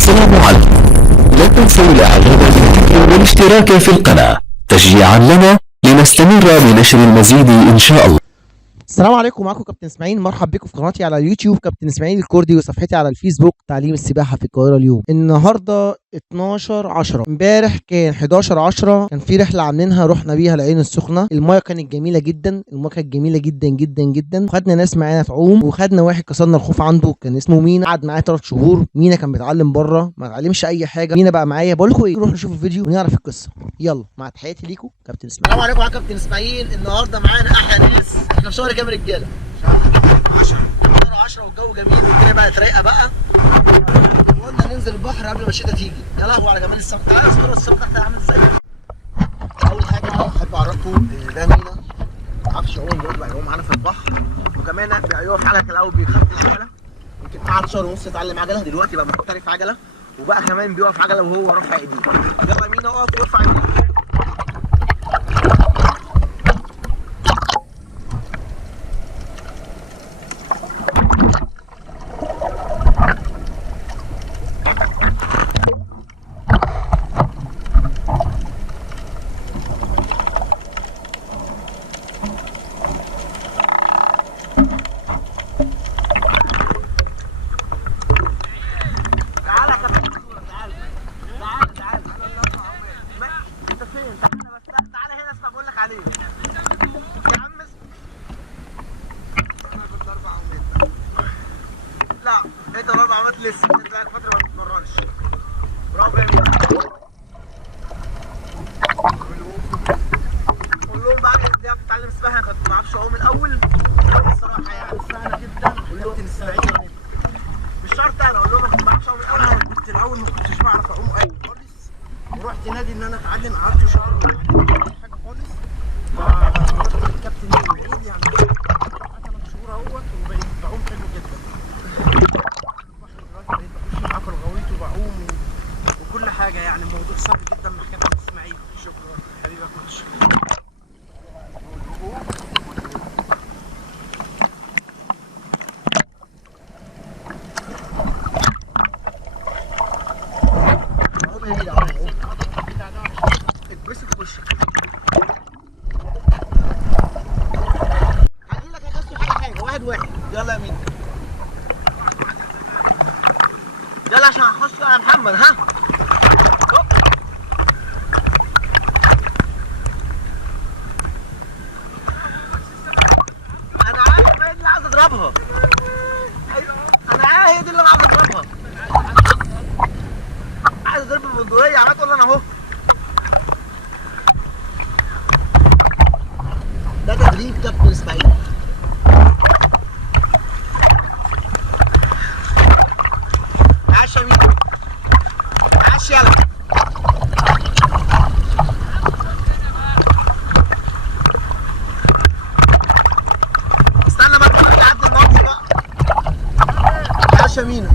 السلام عليكم. لا تنسوا الاعجاب بالفيديو والاشتراك في القناة تشجيعا لنا لنستمر بنشر المزيد ان شاء الله. السلام عليكم، معاكم كابتن اسماعيل. مرحب بكم في قناتي على اليوتيوب كابتن اسماعيل الكردي، وصفحتي على الفيسبوك تعليم السباحه في القاهره. اليوم النهارده 12/10، امبارح كان 11/10، كان في رحله عاملينها رحنا بيها العين السخنه. المايه كانت جميله جدا، المايه كانت جميله جدا جدا جدا. خدنا ناس معانا تعوم، وخدنا واحد كسرنا الخوف عنده كان اسمه مينا، قعد معايا 3 شهور. مينا كان بيتعلم بره، ما اتعلمش اي حاجه. مينا بقى معايا. بقول لكم ايه، نروح نشوف الفيديو ونعرف القصه. يلا، مع تحياتي ليكم كابتن اسماعيل. السلام عليكم يا كابتن اسماعيل. النهارده معانا احلى ناس. احنا في شهر كام رجاله؟ شهر 10 والجو جميل والدنيا بقت رايقه بقى. قلنا ننزل البحر قبل ما الشتا تيجي. يا لهوي على جمال السمك. تعالى اصبروا السمك تحت عامل ازاي. اول حاجه احب اعرفكم ده مينا، ما بيعرفش يعوم، دلوقتي بقى يعوم معانا في البحر. وكمان بقى يقف عجله. الاول بيخاف من العجله، يمكن قعد شهر ونص يتعلم عجله، دلوقتي بقى محترف عجله، وبقى كمان بيقف عجله وهو رافع ايديه. يلا مينا اقف وارفع ايديك. لا انت 4 عمات لسه، انت بقالك فتره ما بتتمرنش. برافو يا مينا. قول لهم بقى انت بتتعلم سباحه، انت ما بتعرفش اعوم الاول. الصراحه يعني سهله جدا. قول لهم تنسمعين، مش شرط انا اقول لهم انا ما بعرفش اعوم الاول. انا كنت الاول ما كنتش بعرف اعوم قوي خالص، ورحت نادي ان انا اتعلم، قعدت شهر ما اتعلمتش حاجه خالص. فرحت الكابتن اسماعيل يعني 3 شهور اهوت، وبقيت بعوم حلو جدا. البحر دلوقتي بقيت بخش معاه في الغويط وبعوم وكل حاجه، يعني الموضوع سهل جدا مع كابتن اسماعيل. شكرا حبيبي يا كوتش. اتبسط في وشك. هجيب لك يا كابتن حاجه واحد. يلا يا مينا، يلا عشان هنخش يا محمد. ها هوب. انا عارف هي دي اللي عايز اضربها. ايوه انا عارف هي دي اللي انا عايز اضربها. عايز اضرب البندقيه، عمال تقول انا اهو. ده تدريب كابتن اسماعيل. عاش يا مينا، عاش. يلا استنى بقى نعدي الماتش بقى. عاش يا مينا.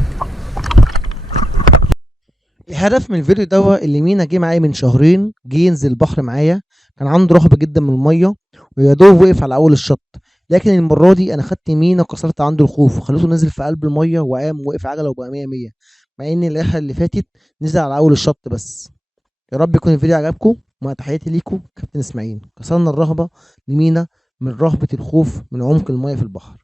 الهدف من الفيديو ده اللي مينا جه معايا من شهرين، جه ينزل البحر معايا. كان عنده رهبه جدا من الميه، ويا دوب وقف على اول الشط. لكن المره دي انا خدت مينا وكسرت عنده الخوف، وخليته نزل في قلب الميه وقام وقف عجله وبقى 100 100. مع ان الرحله اللي فاتت نزل على اول الشط بس. يا رب يكون الفيديو عجبكم، ومع تحياتي ليكم كابتن اسماعيل. كسرنا الرهبه لمينا من رهبه الخوف من عمق الميه في البحر.